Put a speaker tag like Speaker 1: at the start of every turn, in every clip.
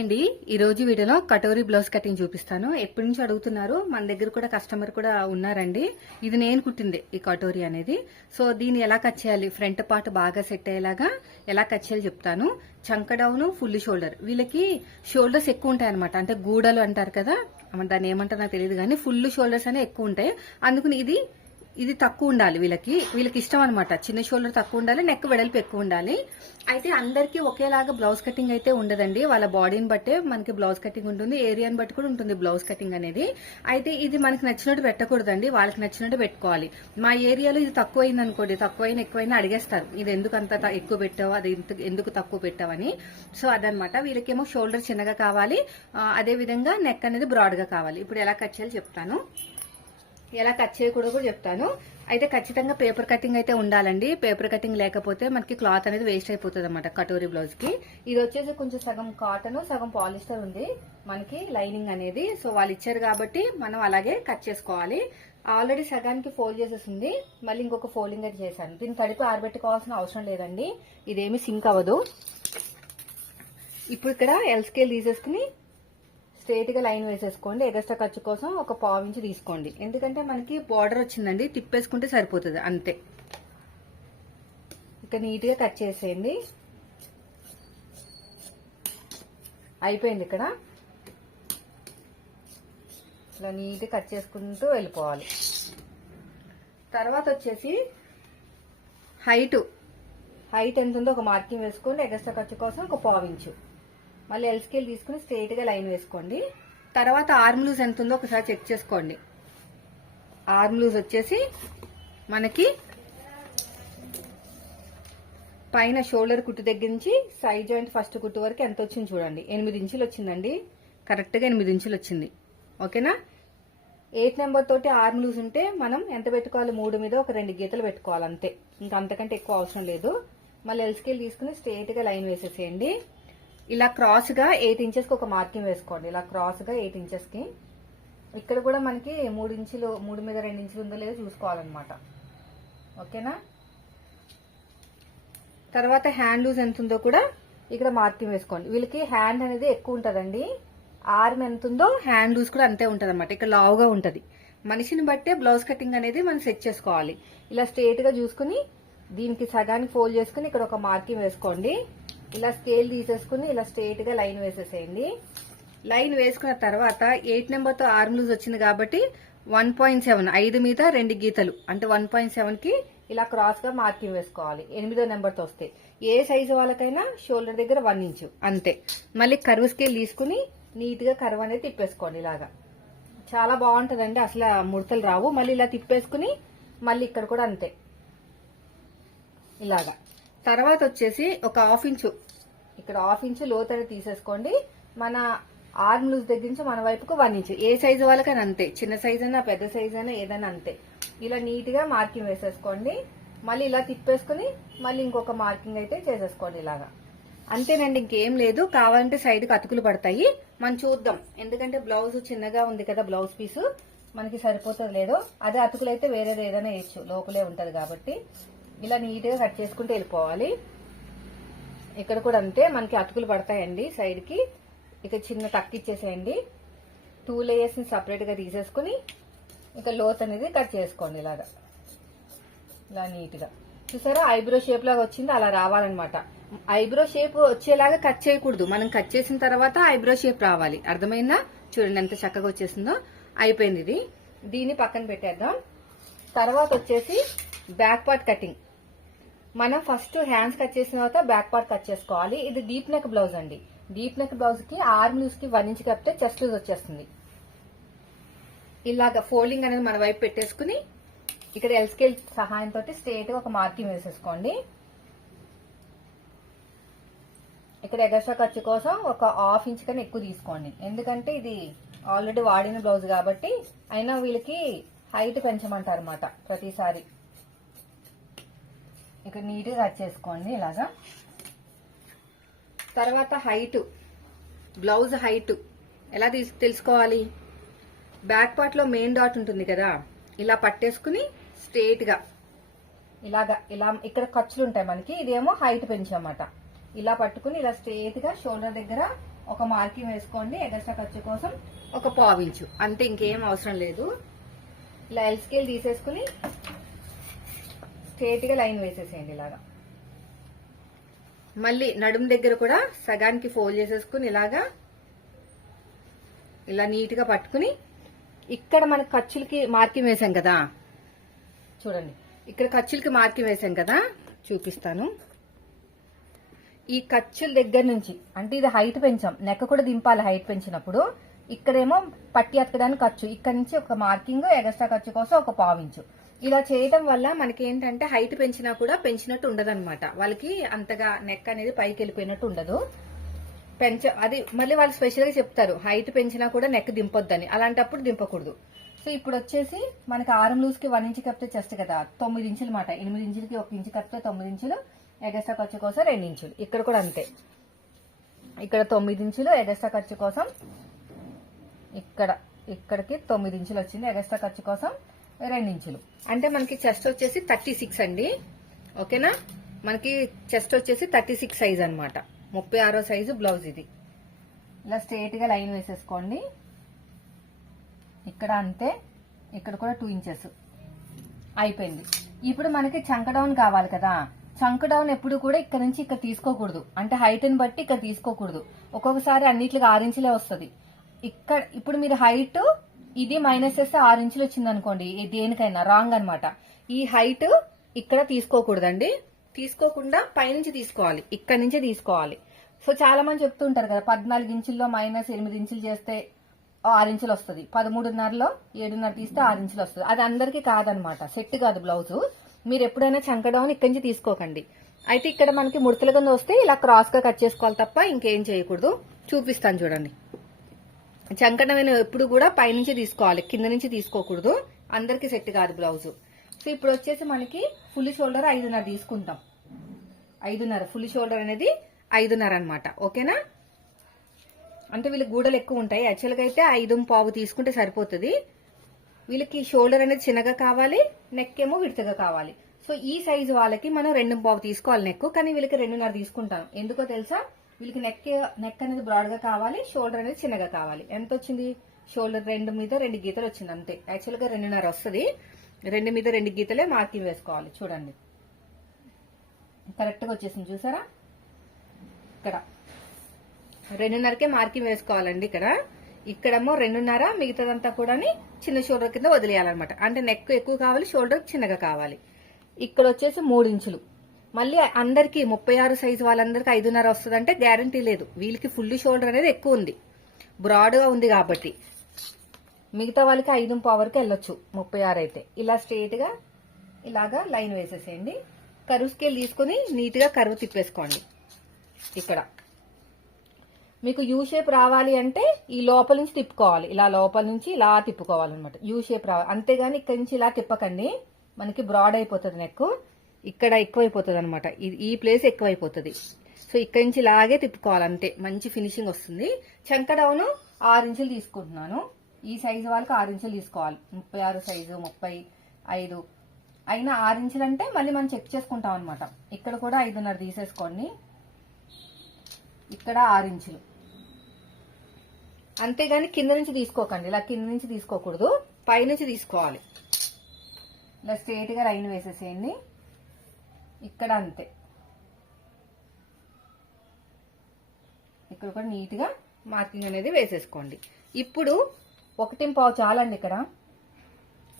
Speaker 1: అండి ఈరోజు వీడియోలో కటోరీ బ్లౌజ్ కటింగ్ చూపిస్తాను. ఎప్పటి నుంచి అడుగుతున్నారు? మన దగ్గర కూడా కస్టమర్ కూడా ఉన్నారండి. ఇది నేను కుట్టింది ఈ కటోరీ అనేది. సో దీన్ని ఎలా కట్ చేయాలి? ఫ్రంట్ పార్ట్ బాగా సెట్ అయ్యేలాగా ఎలా కట్ చేయాలి చెప్తాను. చంక డౌన్ ఫుల్ షోల్డర్. వీళ్ళకి షోల్డర్స్ ఎక్కువ ఉంటాయి అనమాట అంటే గూడలు అంటారు కదా? దాన్ని ఏమంటారు నాకు తెలియదు కానీ ఫుల్ షోల్డర్స్ అనేవి ఎక్కువ ఉంటాయి. అందుకని ఇది ఇది తక్కువ ఉండాలి వీళ్ళకి. వీళ్ళకి ఇష్టం అనమాట చిన్న షోల్డర్ తక్కువ ఉండాలి నెక్ వెడల్పు ఎక్కువ ఉండాలి. అయితే అందరికీ ఒకేలాగా బ్లౌజ్ కటింగ్ అయితే ఉండదండి. వాళ్ళ బాడీని బట్టే మనకి బ్లౌజ్ కటింగ్ ఉంటుంది ఏరియాని బట్టి కూడా ఉంటుంది బ్లౌజ్ కటింగ్ అనేది. అయితే ఇది మనకి నచ్చినట్టు పెట్టకూడదండి. వాళ్ళకి నచ్చినట్టు పెట్టుకోవాలి. మా ఏరియాలో ఇది తక్కువ అయింది అనుకోండి తక్కువైనా ఎక్కువైనా అడిగేస్తారు. ఇది ఎందుకు అంత త- ఎక్కువ పెట్టావు? అది ఎందుకు తక్కువ పెట్టావని? సో అదనమాట వీళ్ళకేమో షోల్డర్ చిన్నగా కావాలి. అదే విధంగా నెక్ అనేది బ్రాడ్గా కావాలి. ఇప్పుడు ఎలా కట్ చేయాలో చెప్తాను. ఎలా కట్ చేయకూడదు కూడా చెప్తాను. అయితే ఖచ్చితంగా పేపర్ కటింగ్ అయితే ఉండాలండి. పేపర్ కటింగ్ లేకపోతే మనకి క్లాత్ అనేది వేస్ట్ అయిపోతుంది అనమాట కటోరీ బ్లౌజ్కి. ఇది వచ్చేసి కొంచెం సగం కాటన్ సగం పాలిస్టర్ ఉంది మనకి లైనింగ్ అనేది. సో వాళ్ళు ఇచ్చారు కాబట్టి మనం అలాగే కట్ చేసుకోవాలి. ఆల్రెడీ సగానికి ఫోల్డ్ చేసేసింది. మళ్ళీ ఇంకొక ఫోల్డింగ్ అయితే చేశాను. దీన్ని తడిపి ఆరబెట్టుకోవాల్సిన అవసరం లేదండి. ఇదేమి సింక్ అవ్వదు. ఇప్పుడు ఇక్కడ ఎల్ స్కేల్ తీసేసుకుని స్ట్రేట్గా లైన్ వేసేసుకోండి. ఎగస్ట్రా ఖర్చు కోసం ఒక పావు ఇంచు తీసుకోండి. ఎందుకంటే మనకి బార్డర్ వచ్చిందండి. తిప్పేసుకుంటే సరిపోతుంది. అంతే. ఇక నీట్గా కట్ చేసేయండి. అయిపోయింది ఇక్కడ. ఇలా నీట్ కట్ చేసుకుంటూ వెళ్ళిపోవాలి. తర్వాత వచ్చేసి హైట్. హైట్ ఎంత ఉందో ఒక మార్కింగ్ వేసుకోండి. ఎగస్ట్రా ఖర్చు కోసం ఒక పావు ఇంచు. మళ్ళీ ఎల్ స్కేల్ తీసుకుని స్ట్రైట్గా లైన్ వేసుకోండి. తర్వాత ఆర్మ్ లూజ్ ఎంత ఉందో ఒకసారి చెక్ చేసుకోండి. ఆర్మ్ లూజ్ వచ్చేసి మనకి పైన షోల్డర్ కుట్టు దగ్గర నుంచి సైడ్ జాయింట్ ఫస్ట్ కుట్టు వరకు ఎంత వచ్చింది చూడండి. ఎనిమిది ఇంచులు వచ్చిందండి. కరెక్ట్గా ఎనిమిది ఇంచులు వచ్చింది. ఓకేనా ఎయిట్ నెంబర్ తోటి ఆర్మ్ లూజ్ ఉంటే మనం ఎంత పెట్టుకోవాలి? మూడు మీద ఒక రెండు గీతలు పెట్టుకోవాలి అంతే ఇంకా అంతకంటే ఎక్కువ అవసరం లేదు. మళ్ళీ ఎల్ స్కేల్ తీసుకుని స్ట్రైట్గా లైన్ వేసేసేయండి. ఇలా క్రాస్గా ఎయిట్ ఇంచెస్కి ఒక మార్కింగ్ వేసుకోండి. ఇలా క్రాస్గా ఎయిట్ ఇంచెస్కి. ఇక్కడ కూడా మనకి మూడు ఇంచులు మూడు మీద రెండు ఇంచులు ఉందో లేదో చూసుకోవాలన్నమాట. ఓకేనా? తర్వాత హ్యాండ్ లూజ్ ఎంత ఉందో కూడా ఇక్కడ మార్కింగ్ వేసుకోండి. వీళ్ళకి హ్యాండ్ అనేది ఎక్కువ ఉంటుందండి. ఆర్మ్ ఎంత ఉందో హ్యాండ్ లూజ్ కూడా అంతే ఉంటుంది అనమాట ఇక్కడ లావుగా ఉంటుంది. మనిషిని బట్టే బ్లౌజ్ కటింగ్ అనేది మనం సెట్ చేసుకోవాలి. ఇలా స్ట్రైట్గా చూసుకుని దీనికి సగానికి ఫోల్డ్ చేసుకుని ఇక్కడ ఒక మార్కింగ్ వేసుకోండి. ఇలా స్కేల్ తీసేసుకుని ఇలా స్ట్రైట్గా లైన్ వేసేసేయండి. లైన్ వేసుకున్న తర్వాత ఎయిట్ నెంబర్తో ఆర్మ్ లూజ్ వచ్చింది కాబట్టి వన్ పాయింట్ సెవెన్ ఐదు మీద రెండు గీతలు. అంటే వన్ పాయింట్ సెవెన్కి ఇలా క్రాస్గా మార్కింగ్ వేసుకోవాలి. ఎనిమిదో నెంబర్తో వస్తే. ఏ సైజు వాళ్ళకైనా షోల్డర్ దగ్గర వన్ ఇంచు అంతే. మళ్ళీ కరువు స్కేల్ తీసుకుని నీట్గా కరువు అనేది తిప్పేసుకోండి ఇలాగా. చాలా బాగుంటుందండి. అసలు ఆ ముడతలు రావు. మళ్ళీ ఇలా తిప్పేసుకుని మళ్ళీ ఇక్కడ కూడా అంతే. ఇలాగా. తర్వాత వచ్చేసి ఒక హాఫ్ ఇంచు. ఇక్కడ హాఫ్ ఇంచు లోతడి తీసేసుకోండి. మన ఆర్మ్ లూజ్ దగ్గర నుంచి మన వైపుకు వన్ ఇంచు. ఏ సైజు వాళ్ళకైనా అంతే. చిన్న సైజ్ అయినా పెద్ద సైజ్ అయినా ఏదైనా అంతే. ఇలా నీట్గా మార్కింగ్ వేసేసుకోండి. మళ్ళీ ఇలా తిప్పేసుకుని మళ్ళీ ఇంకొక మార్కింగ్ అయితే చేసేసుకోండి ఇలాగా. అంతేనండి ఇంకేం లేదు. కావాలంటే సైడ్కి అతుకులు పడతాయి. మనం చూద్దాం. ఎందుకంటే బ్లౌజ్ చిన్నగా ఉంది కదా బ్లౌజ్ పీసు. మనకి సరిపోతుంది లేదో. అదే అతుకులు అయితే వేరేది ఏదైనా వేయచ్చు. లోపలే ఉంటది కాబట్టి. ఇలా నీట్గా కట్ చేసుకుంటూ వెళ్ళిపోవాలి. ఇక్కడ కూడా అంతే మనకి అతుకులు పడతాయండి సైడ్కి ఇక చిన్న టక్ ఇచ్చేసేయండి. టూ లేయర్స్ని సపరేట్గా తీసేసుకుని ఇక లోత్ అనేది కట్ చేసుకోండి ఇలాగా. ఇలా నీట్గా చూసారా? ఐబ్రో షేప్ లాగా వచ్చింది అలా రావాలన్నమాట. ఐబ్రో షేప్ వచ్చేలాగా కట్ చేయకూడదు. మనం కట్ చేసిన తర్వాత ఐబ్రో షేప్ రావాలి. అర్థమైందా? చూడండి ఎంత చక్కగా వచ్చేసిందో. అయిపోయింది ఇది. దీన్ని పక్కన పెట్టేద్దాం. తర్వాత వచ్చేసి బ్యాక్ పార్ట్ కటింగ్. మనం ఫస్ట్ హ్యాండ్స్ కట్ చేసిన తర్వాత బ్యాక్ పార్ట్ కట్ చేసుకోవాలి. ఇది డీప్ నెక్ బ్లౌజ్ అండి. డీప్ నెక్ బ్లౌజ్కి ఆర్మ్ లూజ్కి వన్ ఇంచ్ కప్పితే చెస్ట్ లూజ్ వచ్చేస్తుంది. ఇలాగ ఫోల్డింగ్ అనేది మన వైపు పెట్టేసుకుని ఇక్కడ ఎల్ స్కేల్ సహాయంతో స్ట్రేట్గా ఒక మార్కింగ్ వేసేసుకోండి. ఇక్కడ ఎగస్ట్రా ఖర్చు కోసం ఒక హాఫ్ ఇంచ్ కన్నా ఎక్కువ తీసుకోండి. ఎందుకంటే ఇది ఆల్రెడీ వాడిన బ్లౌజ్ కాబట్టి అయినా వీళ్ళకి హైట్ పెంచమంటారు అనమాట ప్రతిసారి. ఇక్కడ నీట్గా కట్ చేసుకోండి ఇలాగా. తర్వాత హైట్ బ్లౌజ్ హైట్. ఎలా తీసు తెలుసుకోవాలి? బ్యాక్ పార్ట్లో మెయిన్ డాట్ ఉంటుంది కదా ఇలా పట్టేసుకుని స్ట్రేట్గా ఇలాగా ఇలా ఇక్కడ ఖర్చులు ఉంటాయి మనకి ఇదేమో హైట్ పెంచమాట ఇలా పట్టుకుని ఇలా స్ట్రేట్గా షోల్డర్ దగ్గర ఒక మార్కింగ్ వేసుకోండి ఎగస్ట్రా ఖర్చు కోసం ఒక పావించు అంతే ఇంకేం అవసరం లేదు. ఇలా ఎల్ స్కేల్ తీసేసుకుని స్ట్రేట్గా లైన్ వేసేసేయండి ఇలాగా. మళ్ళీ నడుము దగ్గర కూడా సగానికి ఫోల్డ్ చేసేసుకుని ఇలాగా ఇలా నీట్గా పట్టుకుని ఇక్కడ మన ఖర్చులకి మార్కింగ్ వేసాం కదా. చూడండి. ఇక్కడ ఖర్చులకి మార్కింగ్ వేసాం కదా. చూపిస్తాను. ఈ ఖర్చుల దగ్గర నుంచి అంటే ఇది హైట్ పెంచాం. నెక్క కూడా దింపాలి హైట్ పెంచినప్పుడు. ఇక్కడేమో పట్టి అతకడానికి ఖర్చు. ఇక్కడ నుంచి ఒక మార్కింగ్ ఎగస్ట్రా ఖర్చు కోసం ఒక పావించు ఇలా చేయడం వల్ల మనకి ఏంటంటే హైట్ పెంచినా కూడా పెంచినట్టు ఉండదన్నమాట. వాళ్ళకి అంతగా నెక్ అనేది పైకి వెళ్ళిపోయినట్టు ఉండదు. పెంచ అది మళ్ళీ వాళ్ళు స్పెషల్గా చెప్తారు హైట్ పెంచినా కూడా నెక్ దింపొద్దని. అలాంటప్పుడు దింపకూడదు. సో ఇప్పుడు వచ్చేసి మనకి ఆరం లూజ్కి వన్ ఇంచ్ కప్పితే చెస్ట్ కదా తొమ్మిది ఇంచులు మాట. ఎనిమిది ఇంచులకి ఒక ఇంచు కప్పితే తొమ్మిది ఇంచులు ఎగస్ట్రా ఖర్చు కోసం రెండు ఇంచులు. ఇక్కడ కూడా అంతే. ఇక్కడ తొమ్మిది ఇంచులు ఎగస్ట్రా ఖర్చు కోసం ఇక్కడ ఇక్కడికి తొమ్మిది ఇంచులు వచ్చింది ఎగస్ట్రా ఖర్చు కోసం రెండు ఇంచులు అంటే మనకి చెస్ట్ వచ్చేసి థర్టీ సిక్స్ అండి. ఓకేనా? మనకి చెస్ట్ వచ్చేసి థర్టీ సిక్స్ సైజ్ అనమాట ముప్పై ఆరో సైజు బ్లౌజ్ ఇది. ఇలా స్ట్రేట్గా లైన్ వేసేసుకోండి. ఇక్కడ అంతే ఇక్కడ కూడా టూ ఇంచెస్. అయిపోయింది. ఇప్పుడు మనకి చంక డౌన్ కావాలి కదా. చంక డౌన్ ఎప్పుడు కూడా ఇక్కడ నుంచి ఇక్కడ తీసుకోకూడదు. అంటే హైట్ని బట్టి ఇక్కడ తీసుకోకూడదు. ఒక్కొక్కసారి అన్నిట్లుగా ఆరు ఇంచులే వస్తుంది. ఇక్కడ ఇప్పుడు మీరు హైట్ ఇది మైనస్ చేస్తే ఆరు ఇంచులు వచ్చింది అనుకోండి దేనికైనా రాంగ్ అనమాట ఈ హైట్ ఇక్కడ తీసుకోకూడదండి. తీసుకోకుండా పైనుంచి తీసుకోవాలి. ఇక్కడ నుంచి తీసుకోవాలి. సో చాలా మంది చెప్తుంటారు కదా పద్నాలుగు ఇంచుల్లో మైనస్ ఎనిమిది ఇంచులు చేస్తే ఆరు ఇంచులు వస్తుంది. పదమూడున్నరలో ఏడున్నర తీస్తే ఆరు ఇంచులు వస్తుంది. అది అందరికీ కాదనమాట సెట్ కాదు బ్లౌజ్ మీరు ఎప్పుడైనా చంకడౌన్ ఇక్కడి నుంచి తీసుకోకండి. అయితే ఇక్కడ మనకి ముడతల కింద వస్తే ఇలా క్రాస్గా కట్ చేసుకోవాలి తప్ప ఇంకేం చేయకూడదు. చూపిస్తాను చూడండి. చంకడమైన ఎప్పుడు కూడా పైనుంచి తీసుకోవాలి కింద నుంచి తీసుకోకూడదు. అందరికి సెట్ కాదు బ్లౌజ్. సో ఇప్పుడు వచ్చేసి మనకి ఫుల్ షోల్డర్ ఐదున్నర తీసుకుంటాం. ఐదున్నర ఫుల్ షోల్డర్ అనేది ఐదున్నర అనమాట ఓకేనా? అంటే వీళ్ళకి గూడలు ఎక్కువ ఉంటాయి. యాక్చువల్గా అయితే ఐదు పావు తీసుకుంటే సరిపోతుంది. వీళ్ళకి షోల్డర్ అనేది చిన్నగా కావాలి నెక్ ఏమో విడతగా కావాలి. సో ఈ సైజు వాళ్ళకి మనం రెండు పావు తీసుకోవాలి నెక్ కానీ వీళ్ళకి రెండున్నర తీసుకుంటాం. ఎందుకో తెలుసా? వీళ్ళకి నెక్ నెక్ అనేది బ్రాడ్గా కావాలి షోల్డర్ అనేది చిన్నగా కావాలి. ఎంత వచ్చింది షోల్డర్ రెండు మీద రెండు గీతలు వచ్చింది అంతే. యాక్చువల్గా రెండున్నర వస్తుంది. రెండు మీద రెండు గీతలే మార్కింగ్ వేసుకోవాలి. చూడండి. కరెక్ట్గా వచ్చేసింది చూసారా? ఇక్కడ. రెండున్నరకే మార్కింగ్ వేసుకోవాలండి ఇక్కడ. ఇక్కడేమో రెండున్నర మిగతాదంతా కూడా చిన్న షోల్డర్ కింద వదిలేయాలన్నమాట. అంటే నెక్ ఎక్కువ కావాలి షోల్డర్ చిన్నగా కావాలి. ఇక్కడ వచ్చేసి మూడు ఇంచులు. మళ్ళీ అందరికి ముప్పై ఆరు సైజు వాళ్ళందరికి ఐదున్నర వస్తుందంటే గ్యారంటీ లేదు. వీళ్ళకి ఫుల్ షోల్డర్ అనేది ఎక్కువ ఉంది. బ్రాడ్గా ఉంది కాబట్టి. మిగతా వాళ్ళకి ఐదు పవర్కి వెళ్ళొచ్చు ముప్పై ఆరు అయితే. ఇలా స్ట్రేట్గా ఇలాగా లైన్ వేసేసేయండి. కరువు స్కేల్ తీసుకుని నీట్గా కరువు తిప్పేసుకోండి. ఇక్కడ. మీకు యూ షేప్ రావాలి అంటే ఈ లోపల నుంచి తిప్పుకోవాలి. ఇలా లోపల నుంచి ఇలా తిప్పుకోవాలన్నమాట. యూ షేప్ రావాలి. అంతేగాని ఇక్కడ నుంచి ఇలా తిప్పకండి. మనకి బ్రాడ్ అయిపోతుంది నెక్ ఇక్కడ ఎక్కువైపోతుంది అనమాట ఈ ప్లేస్ ఎక్కువైపోతుంది. సో ఇక్కడ నుంచి ఇలాగే తిప్పుకోవాలి అంతే. మంచి ఫినిషింగ్ వస్తుంది. చంక ఆరు ఇంచులు తీసుకుంటున్నాను. ఈ సైజు వాళ్ళకి ఆరు ఇంచులు తీసుకోవాలి. ముప్పై ఆరు సైజు ముప్పై ఐదు. అయినా ఆరు ఇంచులు అంటే మళ్ళీ మనం చెక్ చేసుకుంటాం అనమాట ఇక్కడ కూడా ఐదున్నర తీసేసుకోండి. ఇక్కడ ఆరు ఇంచులు. అంతేగాని కింద నుంచి తీసుకోకండి. ఇలా కింద నుంచి తీసుకోకూడదు. పైనుంచి తీసుకోవాలి. ఇలా స్ట్రేట్గా లైన్ వేసేసేయండి. ఇక్కడ అంతే ఇక్కడ కూడా నీట్గా మార్కింగ్ అనేది వేసేసుకోండి. ఇప్పుడు ఒకటి పావు చాలండి ఇక్కడ.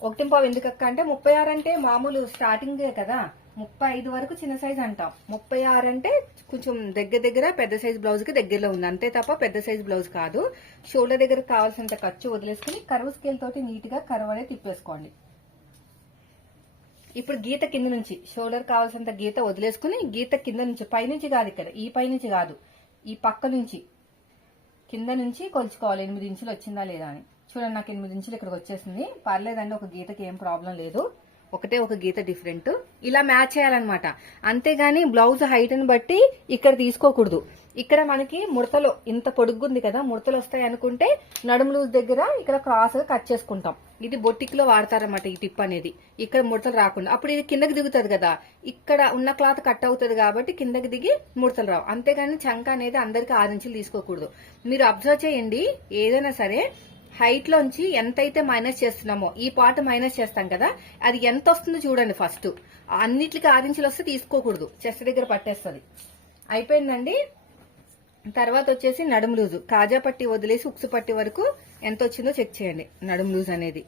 Speaker 1: ఒకటి పావు ఎందుకు అక్క అంటే ముప్పై ఆరు అంటే మామూలు స్టార్టింగే కదా. ముప్పై ఐదు వరకు చిన్న సైజ్ అంటాం. ముప్పై ఆరు అంటే కొంచెం దగ్గర దగ్గర పెద్ద సైజ్ బ్లౌజ్కి దగ్గరలో ఉంది. అంతే తప్ప పెద్ద సైజ్ బ్లౌజ్ కాదు. షోల్డర్ దగ్గర కావాల్సినంత ఖర్చు వదిలేసుకుని కరువు స్కేల్ తోటి నీట్గా కరువు అనేది తిప్పేసుకోండి. ఇప్పుడు గీత కింద నుంచి షోల్డర్ కావాల్సినంత గీత వదిలేసుకుని గీత కింద నుంచి పైనుంచి కాదు ఇక్కడ ఈ పైనుంచి కాదు. ఈ పక్క నుంచి కింద నుంచి కొలుచుకోవాలి ఎనిమిది ఇంచులు వచ్చిందా లేదా అని. చూడండి నాకు ఎనిమిది ఇంచులు ఇక్కడికి వచ్చేసింది. పర్లేదండి ఒక గీతకి ఏం ప్రాబ్లం లేదు. ఒకటే ఒక గీత డిఫరెంట్ ఇలా మ్యాచ్ చేయాలన్నమాట. అంతేగాని బ్లౌజ్ హైట్ని బట్టి ఇక్కడ తీసుకోకూడదు. ఇక్కడ మనకి ముడతలు ఇంత పొడుగుంది కదా ముడతలు వస్తాయి అనుకుంటే నడుము లూజ్ దగ్గర ఇక్కడ క్రాస్గా కట్ చేసుకుంటాం. ఇది బొట్టిక్లో వాడతారన్నమాట ఈ టిప్ అనేది. ఇక్కడ ముడతలు రాకుండా. అప్పుడు ఇది కిందకి దిగుతుంది కదా. ఇక్కడ ఉన్న క్లాత్ కట్ అవుతుంది కాబట్టి కిందకి దిగి ముడతలు రావు. అంతేగాని చంక అనేది అందరికి ఆరు ఇంచులు తీసుకోకూడదు. మీరు అబ్జర్వ్ చేయండి. ఏదైనా సరే హైట్ లోంచి ఎంతైతే మైనస్ చేస్తున్నామో ఈ పార్ట్ మైనస్ చేస్తాం కదా అది ఎంత వస్తుందో చూడండి ఫస్ట్ అన్నిటికి ఆరించులు వస్తే తీసుకోకూడదు. చెస్ట్ దగ్గర పట్టేస్తుంది. అయిపోయిందండి. తర్వాత వచ్చేసి నడుము లూజు. కాజా పట్టి వదిలేసి ఉక్సు పట్టి వరకు ఎంత వచ్చిందో చెక్ చేయండి నడుము లూజ్ అనేది.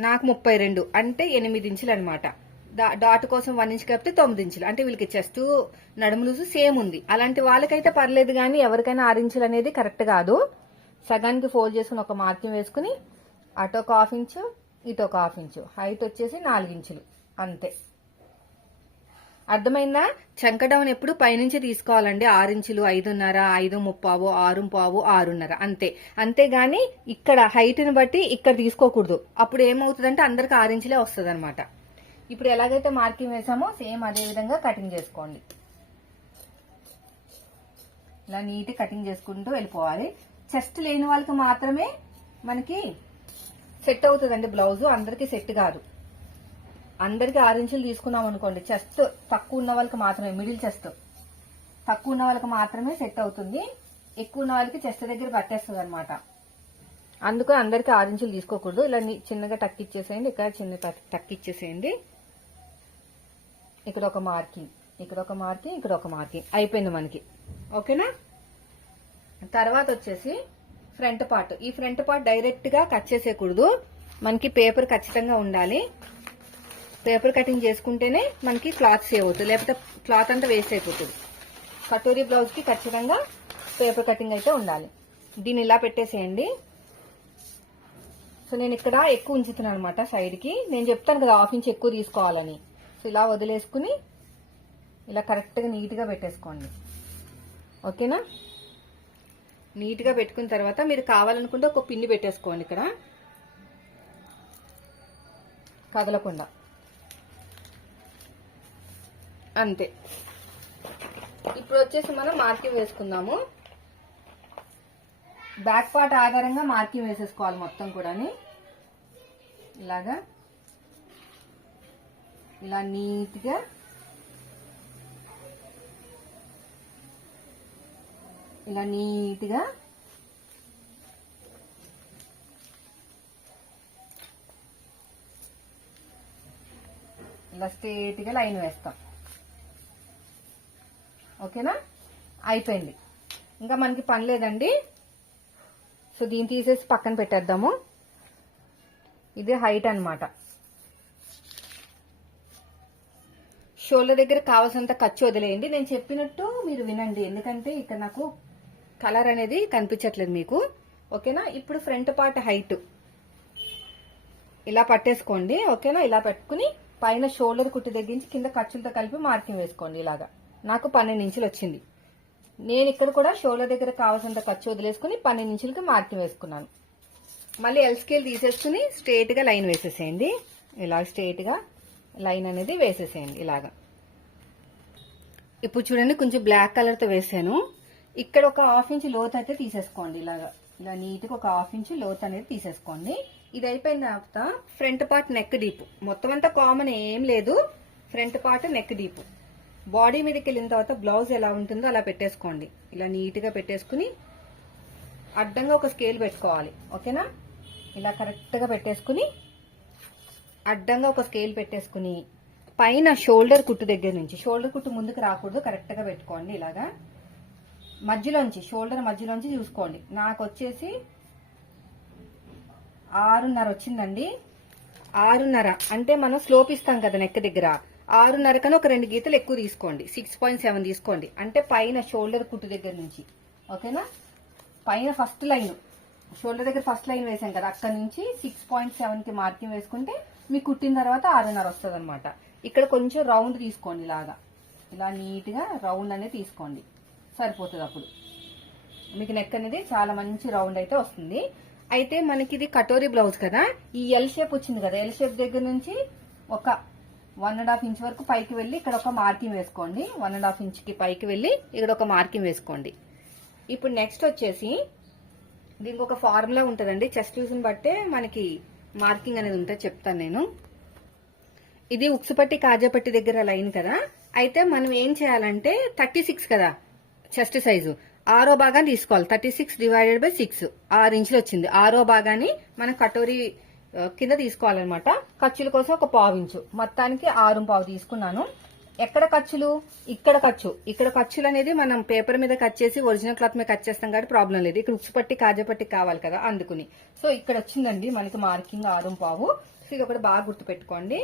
Speaker 1: నాకు ముప్పై రెండు అంటే ఎనిమిది ఇంచులు అనమాట డాట్ కోసం వన్ ఇంచ్ కలిపితే తొమ్మిది ఇంచులు. అంటే వీళ్ళకి చెస్ట్ నడుము లూజు సేమ్ ఉంది. అలాంటి వాళ్ళకైతే పర్లేదు కానీ ఎవరికైనా ఆరు ఇంచులు అనేది కరెక్ట్ కాదు. సగానికి ఫోల్డ్ చేసుకుని ఒక మార్కింగ్ వేసుకుని అటు ఒక హాఫ్ ఇంచు ఇటు ఒక హాఫ్ ఇంచు. హైట్ వచ్చేసి నాలుగించులు అంతే. అర్థమైందా? చంక డౌన్ ఎప్పుడు పైనుంచి తీసుకోవాలండి. ఆరించులు ఐదున్నర ఐదు ముప్పావు ఆరు పావు ఆరున్నర. అంతే. అంతేగాని ఇక్కడ హైట్ని బట్టి ఇక్కడ తీసుకోకూడదు. అప్పుడు ఏమవుతుందంటే అందరికి ఆరించులే వస్తుంది అనమాట ఇప్పుడు ఎలాగైతే మార్కింగ్ వేసామో సేమ్ అదే విధంగా కటింగ్ చేసుకోండి. ఇలా నీట్ కటింగ్ చేసుకుంటూ వెళ్ళిపోవాలి. చెస్ట్ లేని వాళ్ళకి మాత్రమే మనకి సెట్ అవుతుందండి బ్లౌజ్. అందరికి సెట్ కాదు. అందరికి ఆరు ఇంచులు తీసుకున్నాం అనుకోండి చెస్ట్ తక్కువ ఉన్న వాళ్ళకి మాత్రమే మిడిల్ చెస్ట్ తక్కువ ఉన్న వాళ్ళకి మాత్రమే సెట్ అవుతుంది. ఎక్కువ ఉన్న వాళ్ళకి చెస్ట్ దగ్గర పట్టేస్తుంది అనమాట అందుకని అందరికి ఆరు ఇంచులు తీసుకోకూడదు. ఇలా చిన్నగా టక్ ఇచ్చేసేయండి ఇక్కడ చిన్న టక్ ఇచ్చేసేయండి. ఇక్కడ ఒక మార్కింగ్ ఇక్కడ ఒక మార్కింగ్ ఇక్కడ ఒక మార్కింగ్. అయిపోయింది మనకి. ఓకేనా? తర్వాత వచ్చేసి ఫ్రంట్ పార్ట్. ఈ ఫ్రంట్ పార్ట్ డైరెక్ట్గా కట్ చేసేయకూడదు మనకి పేపర్ ఖచ్చితంగా ఉండాలి. పేపర్ కటింగ్ చేసుకుంటేనే మనకి క్లాత్ సేవ్ అవుతుంది. లేకపోతే క్లాత్ అంతా వేస్ట్ అయిపోతుంది. కటోరీ బ్లౌజ్కి ఖచ్చితంగా పేపర్ కటింగ్ అయితే ఉండాలి. దీన్ని ఇలా పెట్టేసేయండి. సో నేను ఇక్కడ ఎక్కువ ఉంచుతున్నాను అనమాట సైడ్కి నేను చెప్తాను కదా హాఫ్ ఇంచ్ ఎక్కువ తీసుకోవాలని. సో ఇలా వదిలేసుకుని ఇలా కరెక్ట్గా నీట్గా పెట్టేసుకోండి. ఓకేనా? నీట్గా పెట్టుకున్న తర్వాత మీరు కావాలనుకుంటే ఒక పిన్ని పెట్టేసుకోండి ఇక్కడ. కదలకుండా. అంతే. ఇప్పుడు వచ్చేసి మనం మార్కింగ్ వేసుకుందాము. బ్యాక్ పార్ట్ ఆధారంగా మార్కింగ్ వేసేసుకోవాలి మొత్తం కూడాని. ఇలాగా. ఇలా నీట్గా ఇలా నీట్గా ఇలా స్ట్రేట్గా లైన్ వేస్తాం. ఓకేనా? అయిపోయింది. ఇంకా మనకి పని లేదండి. సో దీన్ని తీసేసి పక్కన పెట్టేద్దాము. ఇది హైట్ అనమాట షోల్డర్ దగ్గర కావాల్సినంత ఖర్చు వదిలేయండి. నేను చెప్పినట్టు మీరు వినండి. ఎందుకంటే ఇక్కడ నాకు కలర్ అనేది కనిపించట్లేదు మీకు. ఓకేనా? ఇప్పుడు ఫ్రంట్ పార్ట్ హైట్. ఇలా పట్టేసుకోండి. ఓకేనా? ఇలా పెట్టుకుని పైన షోల్డర్ కుట్టి తగ్గించి కింద ఖర్చులతో కలిపి మార్కింగ్ వేసుకోండి ఇలాగా. నాకు పన్నెండు ఇంచులు వచ్చింది. నేను ఇక్కడ కూడా షోల్డర్ దగ్గర కావాల్సినంత ఖర్చు వదిలేసుకుని పన్నెండు ఇంచులకి మార్కింగ్ వేసుకున్నాను. మళ్ళీ ఎల్ స్కేల్ తీసేసుకుని స్ట్రేట్గా లైన్ వేసేసేయండి. ఇలా స్ట్రేట్గా లైన్ అనేది వేసేసేయండి ఇలాగా. ఇప్పుడు చూడండి కొంచెం బ్లాక్ కలర్తో వేసాను. ఇక్కడ ఒక హాఫ్ ఇంచ్ లోత్ అయితే తీసేసుకోండి ఇలాగా. ఇలా నీట్గా ఒక హాఫ్ ఇంచ్ లోత్ అనేది తీసేసుకోండి. ఇది అయిపోయిన తర్వాత ఫ్రంట్ పార్ట్ నెక్ డీప్ మొత్తం అంతా కామన్ ఏం లేదు. Front part neck deep body మీదకి వెళ్ళిన తర్వాత బ్లౌజ్ ఎలా ఉంటుందో అలా పెట్టేసుకోండి. ఇలా నీట్గా పెట్టేసుకుని అడ్డంగా ఒక స్కేల్ పెట్టుకోవాలి. ఓకేనా? ఇలా కరెక్ట్గా పెట్టేసుకుని అడ్డంగా ఒక స్కేల్ పెట్టేసుకుని పైన షోల్డర్ కుట్టు దగ్గర నుంచి షోల్డర్ కుట్టు ముందుకు రాకూడదు కరెక్ట్గా పెట్టుకోండి ఇలాగా. మధ్యలోంచి షోల్డర్ మధ్యలోంచి చూసుకోండి. నాకు వచ్చేసి ఆరున్నర వచ్చిందండి. ఆరున్నర. అంటే మనం స్లోప్ ఇస్తాం కదా నెక్ దగ్గర. ఆరున్నర కన్నా ఒక రెండు గీతలు ఎక్కువ తీసుకోండి. సిక్స్ పాయింట్ సెవెన్ తీసుకోండి. అంటే పైన షోల్డర్ కుట్టు దగ్గర నుంచి. ఓకేనా? పైన ఫస్ట్ లైన్ షోల్డర్ దగ్గర ఫస్ట్ లైన్ వేసాం కదా. అక్కడ నుంచి సిక్స్ పాయింట్ సెవెన్కి మార్కింగ్ వేసుకుంటే మీకు కుట్టిన తర్వాత ఆరున్నర వస్తుంది అనమాట ఇక్కడ కొంచెం రౌండ్ తీసుకోండి ఇలాగా. ఇలా నీట్గా రౌండ్ అనేది తీసుకోండి. సరిపోతుంది అప్పుడు. మీకు నెక్ అనేది చాలా మంచి రౌండ్ అయితే వస్తుంది. అయితే మనకి ఇది కటోరీ బ్లౌజ్ కదా ఈ ఎల్ షేప్ వచ్చింది కదా ఎల్ షేప్ దగ్గర నుంచి ఒక వన్ అండ్ హాఫ్ ఇంచ్ వరకు పైకి వెళ్ళి ఇక్కడ ఒక మార్కింగ్ వేసుకోండి. వన్ అండ్ హాఫ్ ఇంచ్కి పైకి వెళ్ళి ఇక్కడ ఒక మార్కింగ్ వేసుకోండి. ఇప్పుడు నెక్స్ట్ వచ్చేసి దీనికి ఒక ఫార్ములా ఉంటుందండి. చెస్ట్ లూజ్ని బట్టే మనకి మార్కింగ్ అనేది ఉంటుంది చెప్తాను నేను. ఇది ఉక్సుపట్టి కాజాపట్టి దగ్గర లైన్ కదా. అయితే మనం ఏం చేయాలంటే థర్టీ సిక్స్ కదా చెస్ట్ సైజు. ఆరో భాగాన్ని తీసుకోవాలి. Thirty six divided by six. ఆరు ఇంచులు వచ్చింది. ఆరో భాగాన్ని మనం కటోరీ కింద తీసుకోవాలన్నమాట. ఖర్చుల కోసం ఒక పావు ఇంచు. మొత్తానికి ఆరు పావు తీసుకున్నాను. ఎక్కడ ఖర్చులు? ఇక్కడ ఖర్చు. ఇక్కడ ఖర్చులు అనేది మనం పేపర్ మీద కట్ చేసి ఒరిజినల్ క్లాత్ మీద కట్ చేస్తాం కాబట్టి ప్రాబ్లం లేదు. ఇక్కడ ఉచ్చుపట్టి కాజపట్టి కావాలి కదా అందుకుని. సో ఇక్కడ వచ్చిందండి మనకి మార్కింగ్ ఆరు పావు. సో ఇది ఒకటి బాగా గుర్తుపెట్టుకోండి.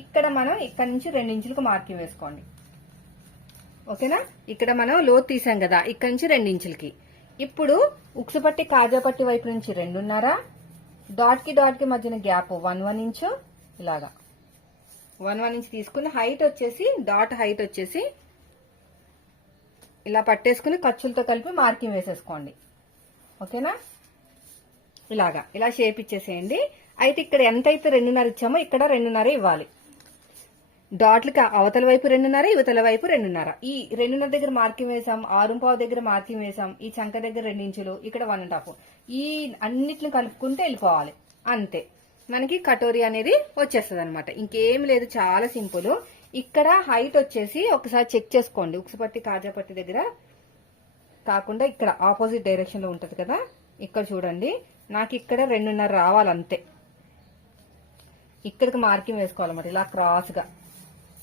Speaker 1: ఇక్కడ మనం ఇక్కడ నుంచి రెండు ఇంచులకు మార్కింగ్ వేసుకోండి. ఓకేనా? ఇక్కడ మనం లోతు తీసాం కదా ఇక్కడ నుంచి రెండించులకి ఇప్పుడు ఉక్సుపట్టి కాజాపట్టి వైపు నుంచి రెండున్నర డాట్కి డాట్కి మధ్యన గ్యాప్ వన్ వన్ ఇంచు ఇలాగా. వన్ వన్ ఇంచ్ తీసుకుని హైట్ వచ్చేసి డాట్ హైట్ వచ్చేసి ఇలా పట్టేసుకుని ఖర్చులతో కలిపి మార్కింగ్ వేసేసుకోండి. ఓకేనా? ఇలాగా ఇలా షేప్ ఇచ్చేసేయండి. అయితే ఇక్కడ ఎంత అయితే రెండున్నర ఇచ్చామో ఇక్కడ రెండున్నర ఇవ్వాలి. డాట్లకి అవతల వైపు రెండున్నర ఇవతల వైపు రెండున్నర. ఈ రెండున్నర దగ్గర మార్కింగ్ వేసాం ఆరుంపావు దగ్గర మార్కింగ్ వేసాం ఈ చంక దగ్గర రెండు ఇంచులు ఇక్కడ వన్ అండ్ హాఫ్. ఈ అన్నిటిని కలుపుకుంటే వెళ్ళిపోవాలి. అంతే. మనకి కటోరీ అనేది వచ్చేస్తుంది అనమాట ఇంకేం లేదు చాలా సింపుల్. ఇక్కడ హైట్ వచ్చేసి ఒకసారి చెక్ చేసుకోండి. ఉక్సుపట్టి కాజాపట్టి దగ్గర కాకుండా ఇక్కడ ఆపోజిట్ డైరెక్షన్లో ఉంటది కదా ఇక్కడ చూడండి. నాకు ఇక్కడ రెండున్నర రావాలి అంతే ఇక్కడికి మార్కింగ్ వేసుకోవాలన్నమాట ఇలా క్రాస్గా.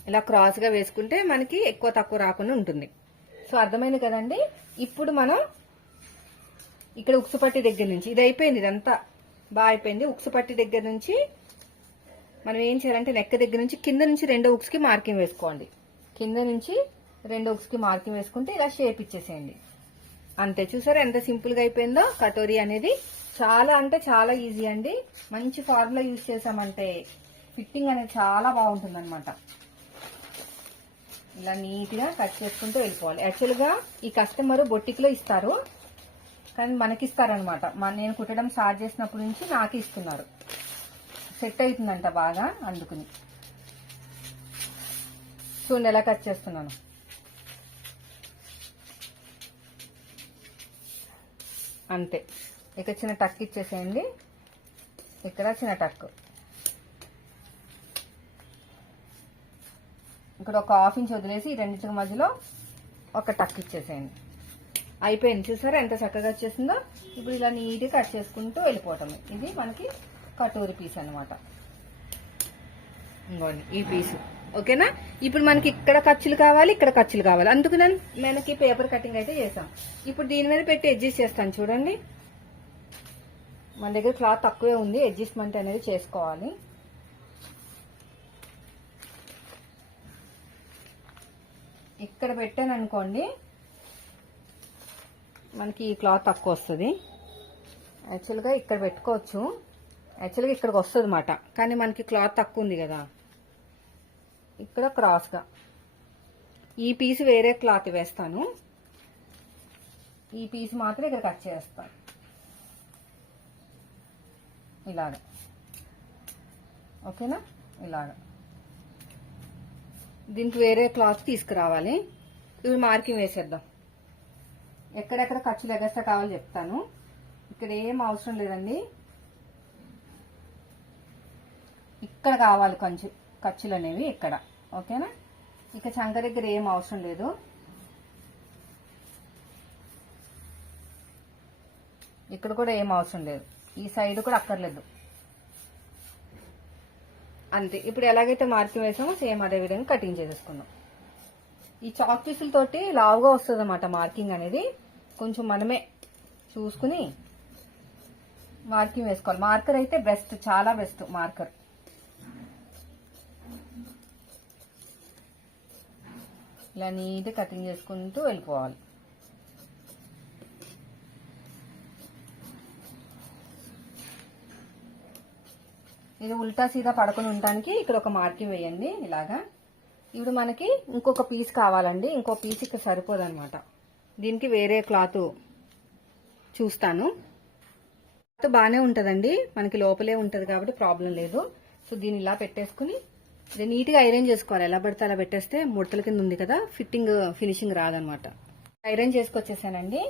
Speaker 1: ఇలా క్రాస్గా వేసుకుంటే మనకి ఎక్కువ తక్కువ రాకుండా ఉంటుంది. సో అర్థమైంది కదండి? ఇప్పుడు మనం ఇక్కడ ఉక్సుపట్టి దగ్గర నుంచి ఇది అయిపోయింది ఇదంతా బాగా అయిపోయింది. ఉక్సుపట్టి దగ్గర నుంచి మనం ఏం చేయాలంటే నెక్క దగ్గర నుంచి కింద నుంచి రెండో ఉక్స్కి మార్కింగ్ వేసుకోండి. కింద నుంచి రెండో ఉక్స్కి మార్కింగ్ వేసుకుంటే ఇలా షేప్ ఇచ్చేసేయండి. అంతే చూసారా ఎంత సింపుల్గా అయిపోయిందో? కటోరీ అనేది చాలా అంటే చాలా ఈజీ అండి. మంచి ఫార్ములా యూజ్ చేసామంటే ఫిట్టింగ్ అనేది చాలా బాగుంటుంది అనమాట ఇలా నీట్గా కట్ చేసుకుంటూ వెళ్ళిపోవాలి. యాక్చువల్గా ఈ కస్టమర్ బొట్టికిలో ఇస్తారు. కానీ మనకి ఇస్తారనమాట నేను కుట్టడం స్టార్ట్ చేసినప్పటి నుంచి నాకు ఇస్తున్నారు. సెట్ అవుతుందంట బాగా అందుకుని. చూడండి ఎలా కట్ చేస్తున్నాను. అంతే. ఇక చిన్న టక్ ఇచ్చేసేయండి. ఇక్కడ చిన్న టక్ ఇక్కడ ఒక హాఫ్ ఇంచ్ వదిలేసి ఈ రెండింటి మధ్యలో ఒక టక్ ఇచ్చేసేయండి. అయిపోయింది చూసారా? ఎంత చక్కగా వచ్చేసిందో? ఇప్పుడు ఇలా నీట్గా కట్ చేసుకుంటూ వెళ్ళిపోవటం ఇది మనకి కటోరి పీస్ అన్నమాట. ఇంకోండి ఈ పీసు. ఓకేనా? ఇప్పుడు మనకి ఇక్కడ ఖర్చులు కావాలి ఇక్కడ ఖర్చులు కావాలి. అందుకు నేను మనకి పేపర్ కటింగ్ అయితే చేసాం ఇప్పుడు దీని మీద పెట్టి అడ్జస్ట్ చేస్తాను చూడండి. మన దగ్గర క్లాత్ తక్కువే ఉంది. అడ్జస్ట్మెంట్ అనేది చేసుకోవాలి. ఇక్కడ పెట్టాను అనుకోండి మనకి ఈ క్లాత్ తక్కువ వస్తుంది. యాక్చువల్గా ఇక్కడ పెట్టుకోవచ్చు. యాక్చువల్గా ఇక్కడికి వస్తుంది అన్నమాట కానీ మనకి క్లాత్ తక్కువ ఉంది కదా. ఇక్కడ క్రాస్గా ఈ పీస్ వేరే క్లాత్ వేస్తాను. ఈ పీస్ మాత్రం ఇక్కడ కట్ చేస్తాను. ఇలాగ. ఓకేనా ఇలాగ. దీనికి వేరే క్లాత్ తీసుకురావాలి. ఇవి మార్కింగ్ వేసేద్దాం. ఎక్కడెక్కడ ఖర్చులు ఎగస్ట్రా కావాలో చెప్తాను. ఇక్కడ ఏం అవసరం లేదండి. ఇక్కడ కావాలి కొంచెం ఖర్చులు అనేవి ఇక్కడ. ఓకేనా? ఇక చంక దగ్గర ఏం అవసరం లేదు. ఇక్కడ కూడా ఏం అవసరం లేదు. ఈ సైడ్ కూడా అక్కర్లేదు. అంతే. ఇప్పుడు ఎలాగైతే మార్కింగ్ వేసామో సేమ్ అదే విధంగా కటింగ్ చేసేసుకుందాం. ఈ చాక్ పీసులతోటి లావుగా వస్తుంది అన్నమాట మార్కింగ్ అనేది. కొంచెం మనమే చూసుకుని మార్కింగ్ వేసుకోవాలి. మార్కర్ అయితే బెస్ట్ చాలా బెస్ట్ మార్కర్. ఇలా నీట్ కటింగ్ చేసుకుంటూ వెళ్ళిపోవాలి. ఇది ఉల్టా సీదా పడకుండా ఉండటానికి ఇక్కడ ఒక మార్కింగ్ వేయండి ఇలాగా. ఇప్పుడు మనకి ఇంకొక పీస్ కావాలండి. ఇంకో పీస్ ఇక్కడ సరిపోదన్నమాట దీనికి వేరే క్లాత్ చూస్తాను. క్లాత్ బాగానే ఉంటుందండి. మనకి లోపలే ఉంటుంది కాబట్టి ప్రాబ్లం లేదు. సో దీన్ని ఇలా పెట్టేసుకుని ఇది నీట్గా ఐరన్ చేసుకోవాలి. ఎలా పడితే అలా పెట్టేస్తే ముడతల కింద ఉంది కదా ఫిట్టింగ్ ఫినిషింగ్ రాదనమాట. ఐరన్ చేసుకొచ్చేసానండి.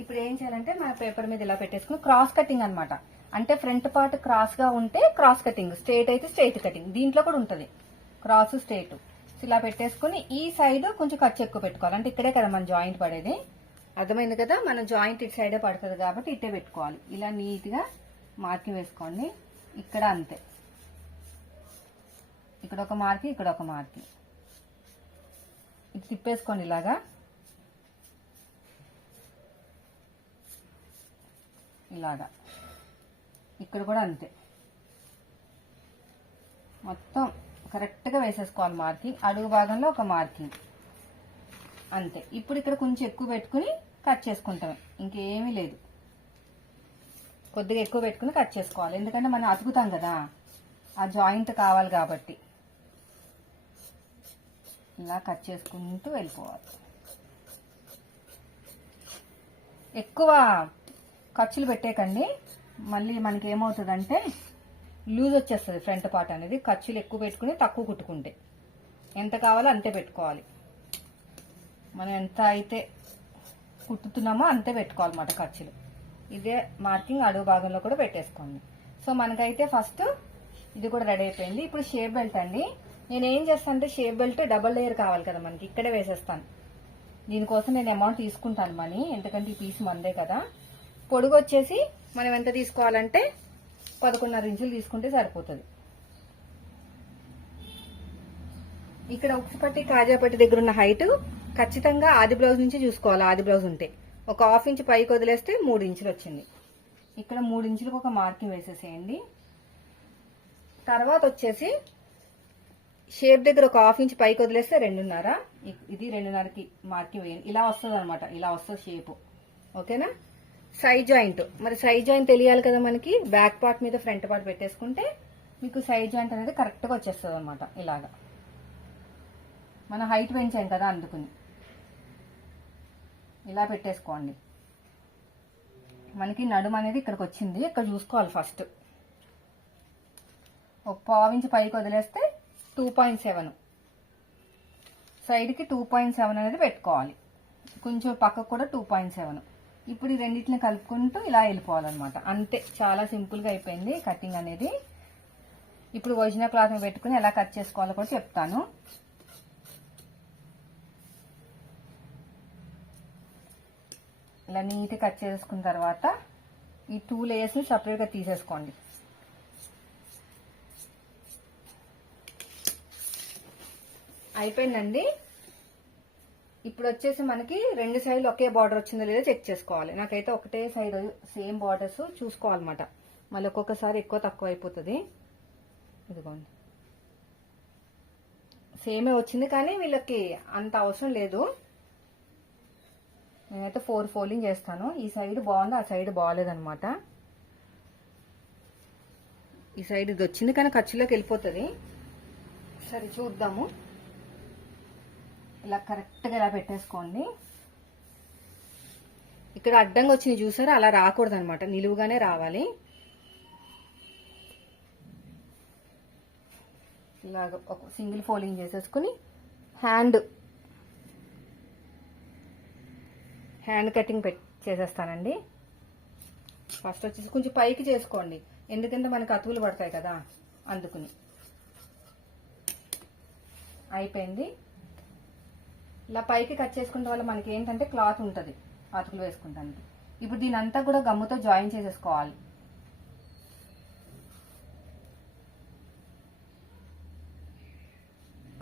Speaker 1: ఇప్పుడు ఏం చేయాలంటే మన పేపర్ మీద ఇలా పెట్టేసుకుని క్రాస్ కటింగ్ అనమాట. అంటే ఫ్రంట్ పార్ట్ క్రాస్గా ఉంటే క్రాస్ కటింగ్ స్ట్రేట్ అయితే స్ట్రేట్ కటింగ్. దీంట్లో కూడా ఉంటుంది. Cross straight. ఇలా పెట్టేసుకుని ఈ సైడ్ కొంచెం ఖర్చు ఎక్కువ పెట్టుకోవాలి. అంటే ఇక్కడే కదా మన జాయింట్ పడేది. అర్థమైంది కదా? మన జాయింట్ ఇటు సైడే పడుతుంది కాబట్టి ఇట్టే పెట్టుకోవాలి. ఇలా నీట్గా మార్కింగ్ వేసుకోండి. ఇక్కడ అంతే. ఇక్కడ ఒక మార్కింగ్ ఇక్కడ ఒక మార్కింగ్ ఇది తిప్పేసుకోండి ఇలాగా. ఇలాగా. ఇక్కడ కూడా అంతే. మొత్తం కరెక్ట్గా వేసేసుకోవాలి మార్కింగ్. అడుగు భాగంలో ఒక మార్కింగ్. అంతే. ఇప్పుడు ఇక్కడ కొంచెం ఎక్కువ పెట్టుకుని కట్ చేసుకుంటామే ఇంకేమీ లేదు. కొద్దిగా ఎక్కువ పెట్టుకుని కట్ చేసుకోవాలి. ఎందుకంటే మనం అతుకుతాం కదా. ఆ జాయింట్ కావాలి కాబట్టి. ఇలా కట్ చేసుకుంటూ వెళ్ళిపోవాలి. ఎక్కువ ఖర్చులు పెట్టేకండి మళ్ళీ మనకి ఏమవుతుందంటే లూజ్ వచ్చేస్తుంది ఫ్రంట్ పార్ట్ అనేది. ఖర్చులు ఎక్కువ పెట్టుకుని తక్కువ కుట్టుకుంటే. ఎంత కావాలో అంతే పెట్టుకోవాలి. మనం ఎంత అయితే కుట్టుతున్నామో అంతే పెట్టుకోవాలన్నమాట ఖర్చులు. ఇదే మార్కింగ్ అడుగు భాగంలో కూడా పెట్టేసుకోండి. సో మనకైతే ఫస్ట్ ఇది కూడా రెడీ అయిపోయింది. ఇప్పుడు షేప్ బెల్ట్ అండి. నేను ఏం చేస్తాను అంటే షేప్ బెల్ట్ డబల్ లేయర్ కావాలి కదా మనకి ఇక్కడే వేసేస్తాను. దీనికోసం నేను అమౌంట్ తీసుకుంటాను మనీ ఎందుకంటే ఈ పీస్ మందే కదా. పొడుగు వచ్చేసి మనం ఎంత తీసుకోవాలంటే పదకొండున్నర ఇంచులు తీసుకుంటే సరిపోతుంది. ఇక్కడ ఉక్సుపట్టి కాజాపట్టి దగ్గర ఉన్న హైట్ ఖచ్చితంగా ఆది బ్లౌజ్ నుంచి చూసుకోవాలి. ఆది బ్లౌజ్ ఉంటే ఒక హాఫ్ ఇంచ్ పైకి వదిలేస్తే మూడు ఇంచులు వచ్చింది. ఇక్కడ మూడు ఇంచులకు ఒక మార్కింగ్ వేసేసేయండి. తర్వాత వచ్చేసి షేప్ దగ్గర ఒక హాఫ్ ఇంచ్ పైకి వదిలేస్తే రెండున్నర. ఇది రెండున్నరకి మార్కింగ్ వేయండి. ఇలా వస్తుంది అనమాట ఇలా వస్తుంది షేప్ ఓకేనా? సైడ్ జాయింట్ మరి సైడ్ జాయింట్ తెలియాలి కదా మనకి? బ్యాక్ పార్ట్ మీద ఫ్రంట్ పార్ట్ పెట్టేసుకుంటే మీకు సైడ్ జాయింట్ అనేది కరెక్ట్గా వచ్చేస్తుంది అనమాట ఇలాగా. మన హైట్ పెంచాం కదా అందుకుని. ఇలా పెట్టేసుకోండి. మనకి నడుము అనేది ఇక్కడికి వచ్చింది ఇక్కడ చూసుకోవాలి ఫస్ట్ ఒక పావించి పైకి వదిలేస్తే టూ పాయింట్ సెవెన్ సైడ్కి టూ పాయింట్ సెవెన్ అనేది పెట్టుకోవాలి. కొంచెం పక్కకు కూడా టూ పాయింట్ సెవెన్ ఇప్పుడు ఈ రెండింటిని కలుపుకుంటూ ఇలా వెళ్ళిపోవాలన్నమాట. అంతే చాలా సింపుల్గా అయిపోయింది కటింగ్ అనేది. ఇప్పుడు ఒరిజినల్ క్లాత్ పెట్టుకుని ఎలా కట్ చేసుకోవాలో కూడా చెప్తాను. ఇలా నీట్ కట్ చేసుకున్న తర్వాత ఈ టూ లేయర్స్ని సపరేట్గా తీసేసుకోండి. అయిపోయిందండి? ఇప్పుడు వచ్చేసి మనకి రెండు సైడ్లు ఒకే బార్డర్ వచ్చిందో లేదో చెక్ చేసుకోవాలి. నాకైతే ఒకటే సైడ్ సేమ్ బార్డర్స్ చూసుకోవాలన్నమాట. మళ్ళీ ఒక్కొక్కసారి ఎక్కువ తక్కువ అయిపోతుంది. ఇదిగోండి. సేమే వచ్చింది కానీ వీళ్ళకి అంత అవసరం లేదు. నేనైతే ఫోర్ ఫోల్డింగ్ చేస్తాను. ఈ సైడ్ బాగుంది? ఆ సైడ్ బాగాలేదనమాట ఈ సైడ్ ఇది వచ్చింది కానీ ఖర్చులోకి వెళ్ళిపోతుంది. సరే చూద్దాము. ఇలా కరెక్ట్గా ఇలా పెట్టేసుకోండి. ఇక్కడ అడ్డంగా వచ్చింది చూసారా? అలా రాకూడదు అనమాట నిలువుగానే రావాలి. ఇలాగ ఒక సింగిల్ ఫోల్డింగ్ చేసేసుకుని హ్యాండ్ హ్యాండ్ కటింగ్ పెట్ చేసేస్తానండి. ఫస్ట్ వచ్చేసి కొంచెం పైకి చేసుకోండి. ఎందుకంటే మనకు అతువులు పడతాయి కదా అందుకుని. అయిపోయింది. ఇలా పైకి కట్ చేసుకుంటే వల్ల మనకి ఏంటంటే క్లాత్ ఉంటుంది అతుకులు వేసుకుంటానికి. ఇప్పుడు దీని అంతా కూడా గమ్ముతో జాయిన్ చేసేసుకోవాలి.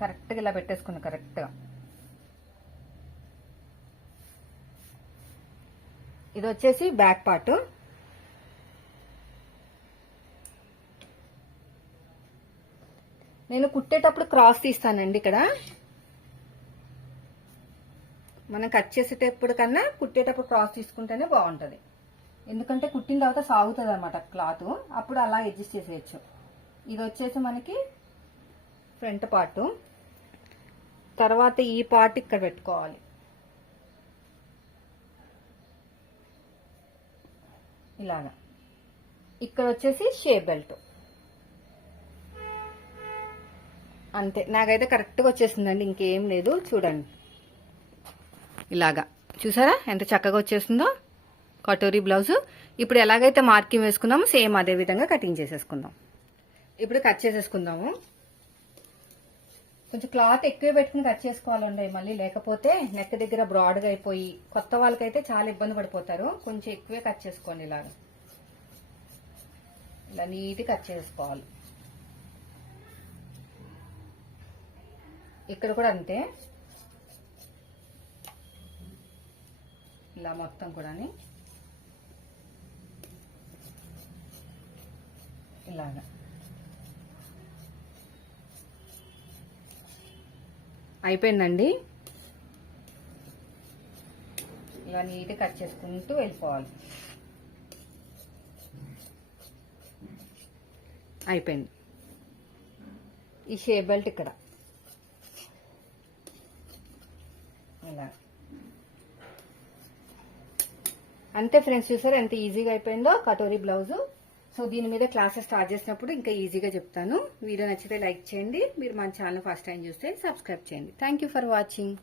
Speaker 1: కరెక్ట్గా ఇలా పెట్టేసుకున్నాను కరెక్ట్గా. ఇది వచ్చేసి బ్యాక్ పార్ట్. నేను కుట్టేటప్పుడు క్రాస్ తీస్తానండి ఇక్కడ. మనం కట్ చేసేటప్పుడు కన్నా కుట్టేటప్పుడు క్రాస్ తీసుకుంటేనే బాగుంటుంది. ఎందుకంటే కుట్టిన తర్వాత సాగుతుంది అనమాట క్లాత్. అప్పుడు అలా అడ్జస్ట్ చేసేయచ్చు. ఇది వచ్చేసి మనకి ఫ్రంట్ పార్ట్. తర్వాత ఈ పార్ట్ ఇక్కడ పెట్టుకోవాలి. ఇలాగా. ఇక్కడ వచ్చేసి షేప్ బెల్ట్ అంతే. నాకైతే కరెక్ట్గా వచ్చేసిందండి. ఇంకేం లేదు. చూడండి. ఇలాగా. చూసారా? ఎంత చక్కగా వచ్చేసిందో కటోరీ బ్లౌజ్. ఇప్పుడు ఎలాగైతే మార్కింగ్ వేసుకున్నామో సేమ్ అదే విధంగా కటింగ్ చేసేసుకుందాం. ఇప్పుడు కట్ చేసేసుకుందాము. కొంచెం క్లాత్ ఎక్కువ పెట్టుకుని కట్ చేసుకోవాలండి. మళ్ళీ లేకపోతే నెక్ దగ్గర బ్రాడ్గా అయిపోయి కొత్త వాళ్ళకైతే చాలా ఇబ్బంది పడిపోతారు. కొంచెం ఎక్కువే కట్ చేసుకోండి ఇలాగ. ఇలా నీట్ కట్ చేసుకోవాలి. ఇక్కడ కూడా అంతే. ఇలా మొత్తం కూడా ఇలాగా. అయిపోయిందండి? ఇలా నీట్ కట్ చేసుకుంటూ వెళ్ళిపోవాలి. అయిపోయింది. ఈ షేప్ బెల్ట్ ఇక్కడ ఇలా అంతే ఫ్రెండ్స్ చూసారు ఎంత ఈజీగా అయిపోయిందో కటోరీ బ్లౌజ్. సో దీని మీద క్లాసెస్ స్టార్ట్ చేసినప్పుడు ఇంకా ఈజీగా చెప్తాను. వీడియో నచ్చితే లైక్ చేయండి. మీరు మన ఛానల్ ఫస్ట్ టైం చూస్తే సబ్స్క్రైబ్ చేయండి. Thank for watching